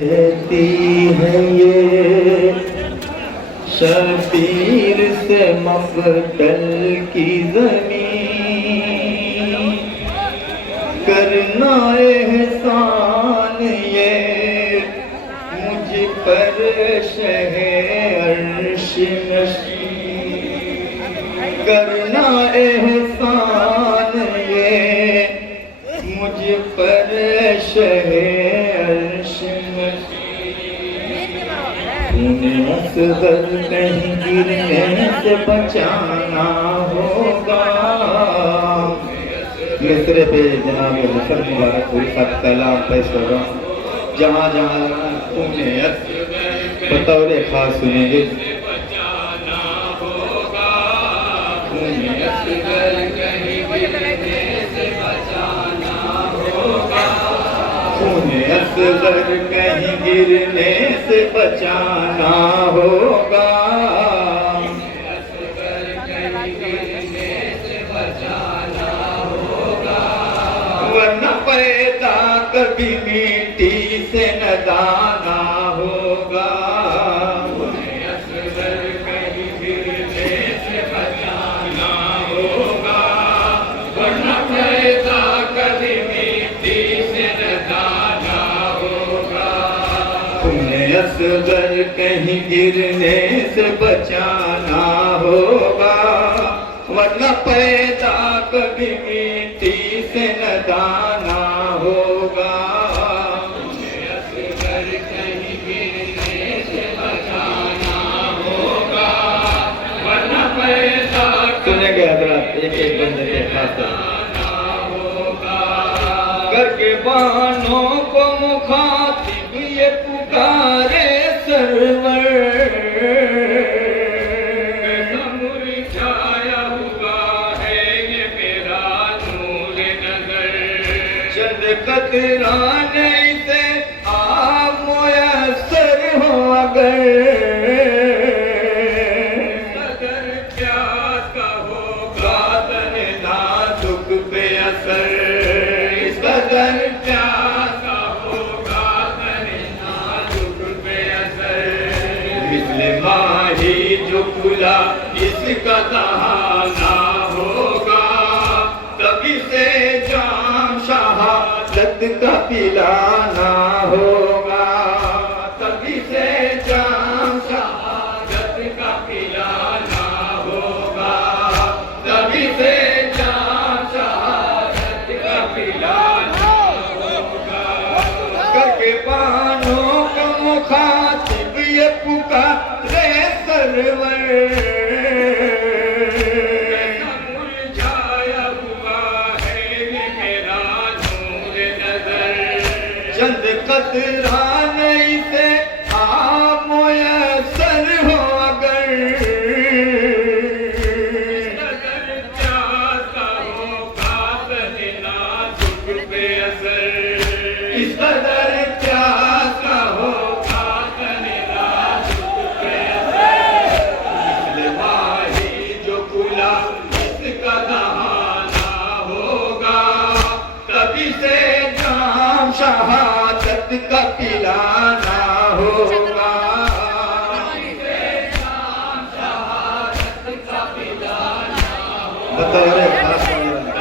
कहती है ये शबीर से मफदल की ज़मीन, करना एहसान ये मुझ पर शहे अर्श नशीं, करना एहसान ये मुझ पर शहे असगर कहीं गिरने से बचाना होगा। मिसरे पे जनाब हसन मुबारक हुई सलाम पेश कर रहा हूँ। जहाँ जहाँ तुमने बतौर खास सुनेंगे असगर कहीं गिरने से बचाना होगा, वरना पैदा कभी मिट्टी से न दाना होगा। असगर कहीं गिरने से बचाना होगा, वरना पैदा कभी मिट्टी से न दाना होगा। असगर कहीं गिरने से बचाना होगा, वरना पैदा कभी मिट्टी से न दाना होगा। असगर कहीं गिरने से बचाना होगा, वरना पैदा सुनेंगे हजरात एक एक बंदे के खास करके बानों को मुखातिब ये पुकारे सरवर, मुरझाया हुआ है ये मेरा नूर नजर, चंद कतराने से आप मुयस्सर हो अगर क्या कहोगा तने नाजुक पे असर, कदर प्यासा होगा तने नाजुक पे असर, मिसले माही जो खुला इसका दहाना होगा, तभी से जाम शहादत का पिलाना होगा, तभी से जाम शहादत का पिलाना होगा, तभी से जाम शहादत का पिलाना करके बानों का मुखातिब ये पुकारे सरवर, मुरझाया हुआ है ये मेरा नूर नजर, चंद कतराने से आप मुयस्सर हो अगर, प्यासा होगा तने नाजुक पे असर, इस कदर प्यासा होगा तने नाजुक पे असर, मिसले माही जो खुला इसका दहाना होगा, तभी से जाम शहादत का पिलाना होगा, शहादत का पिलाना होगा।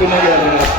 सुनेंगे हजरात।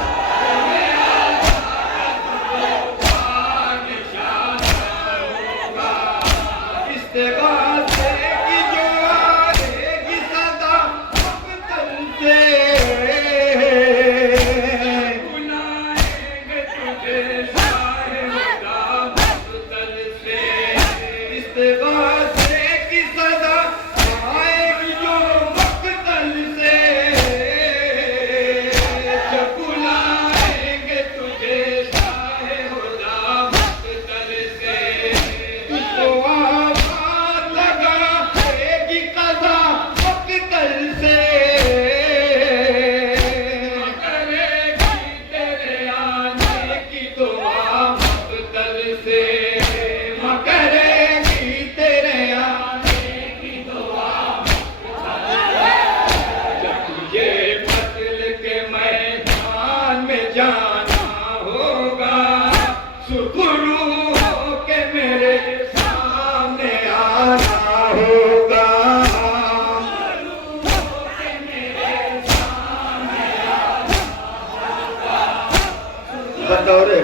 बतौरे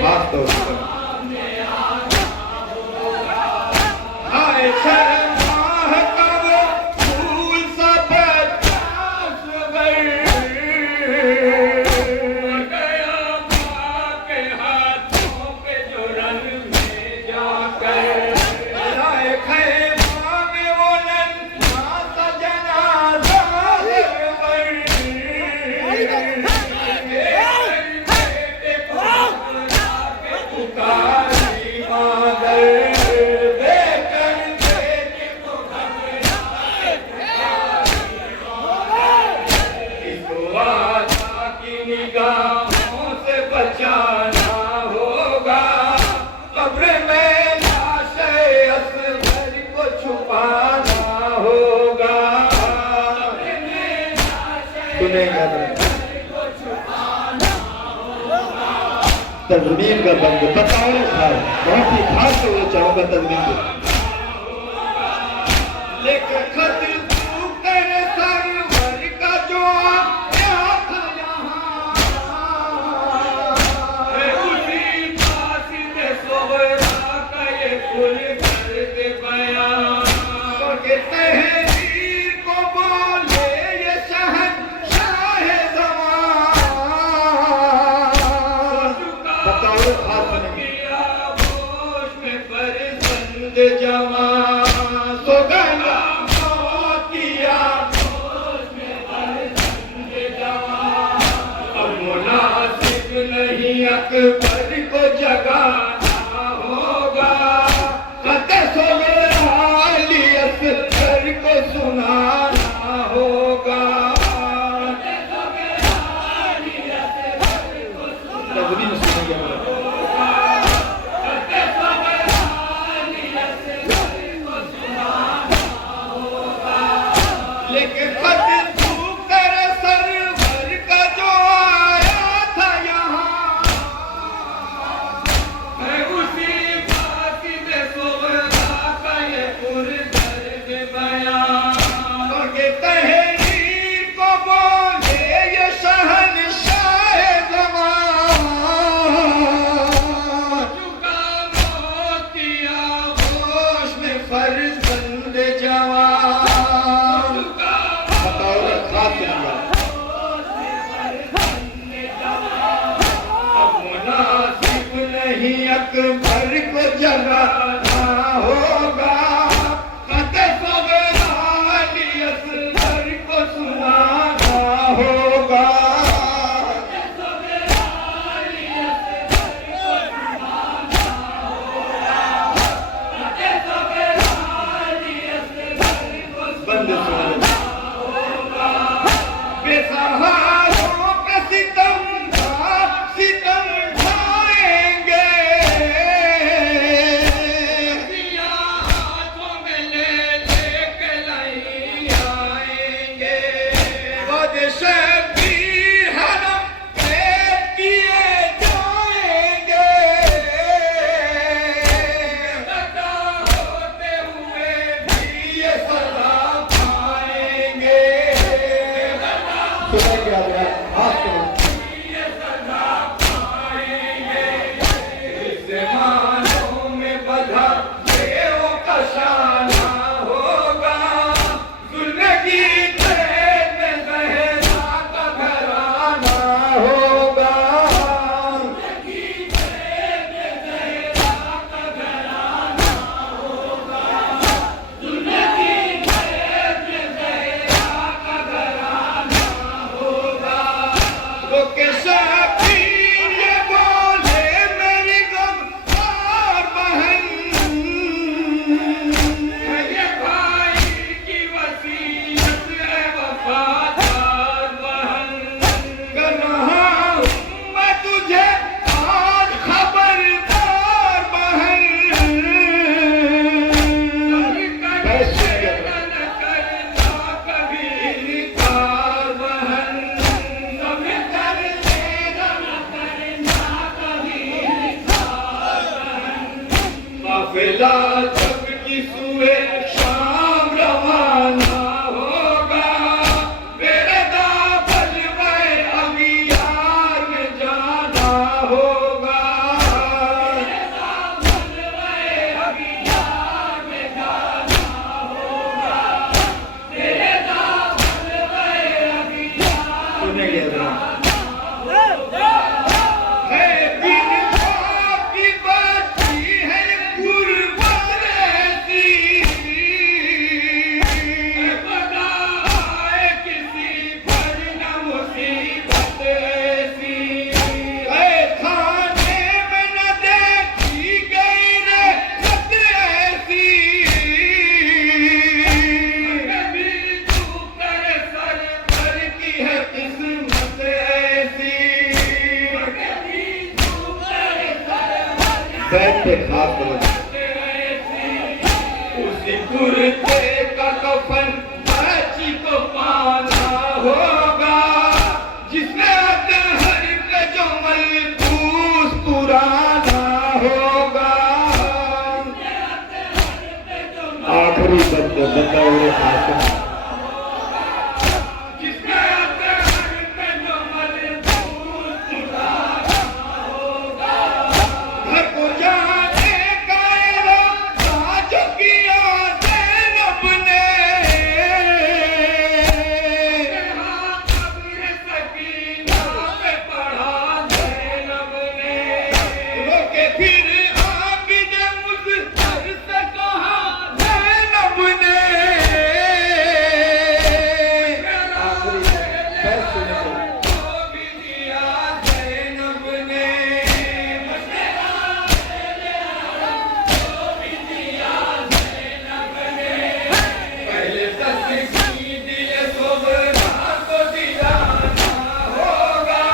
खास तौर पर आए शर्माह का वो फूल सा बरसात गया माँ के हाथों पे जो रंग में जाकर आए खैमा में वो नन्हा सा जनाजा निगाहों से बचाना होगा, कब्र में लाशे असगर को छुपाना होगा। सुनेगा तज़मीन का बंद बताओ था, बहुत ही खास तो वो चाहूंगा तज़मीन को लेकर खत तू तेरे सरवर का जो अकबर को जगाना होगा, असगर को सुनाना होगा। लेकिन खत तू तेरे सरवर का जो आया था यहाँ काफिला जब की सुए शाम रवाना होगा, मेरे दाबल में अगियार में जाना होगा, मेरे दाबल में अगियार में जाना होगा, मेरे दाबल में अगियार में जाना होगा। है बिन की बाती है गुरबत ऐसी, बता है किसी पर न मुसीबत ऐसी, है खाने में न देखी गई रे खत ऐसी, कभी तू कर सर पर की है किस्मत ऐसी, बैठ पे खास करो। उसी कुर्ते का कफन बच्ची को पाना होगा, जिसमें अतहर पे जो मलबूस पुराना होगा, आखिरी बदौरे खास जिसमें अतहर पे जो मलबूस पुराना होगा, घर को जाने का इरादा जो किया ज़ैनब ने, यहाँ कब्र सकीना पे पढ़ा ज़ैनब ने, रोके फिर आबिद मुज़फ़र से कहा ज़ैनब ने, वो भी दिया ज़ैनब ने, पहले तस्कीन दिए सोबरा को दिलाना होगा,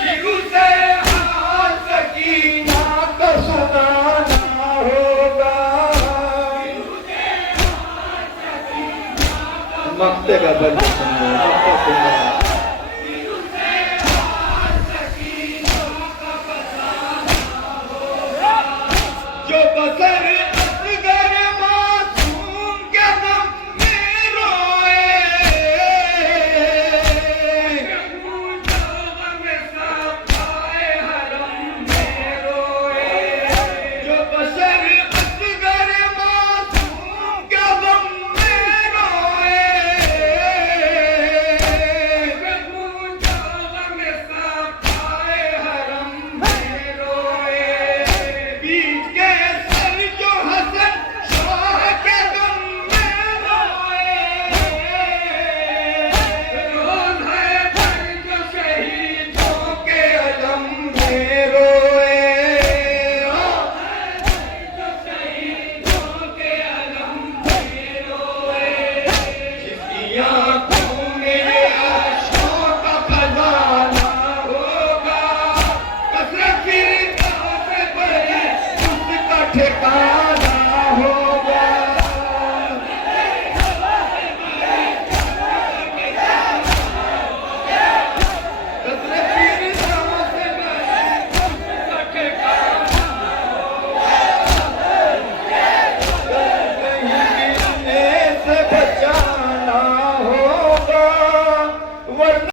फिर उसे हाल सकीना को सुनाना होगा, मक्ते का बंद जो बसर